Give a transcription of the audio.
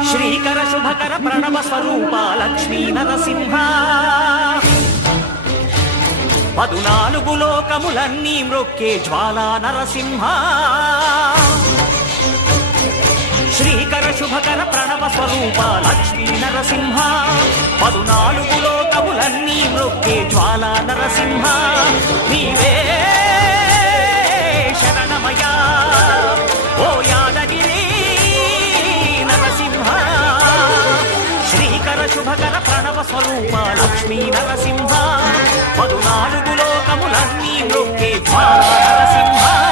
శ్రీకర శుభకర ప్రణవ స్వరూప లక్ష్మీ నరసింహ 14 లోకములన్నీ మ్రొక్కే జ్వాలా నరసింహ శ్రీకర శుభకర ప్రణవ స్వరూప లక్ష్మీ నరసింహ 14 లోకములన్నీ మ్రొక్కే జ్వాలా నరసింహ నీవే శరణమయా ఓ యాదగిరి నరసింహ శ్రీకర శుభకర ప్రణవ స్వరూప లక్ష్మీ నరసింహ 14 లోకములన్నీ మ్రొక్కే జ్వాలా నరసింహ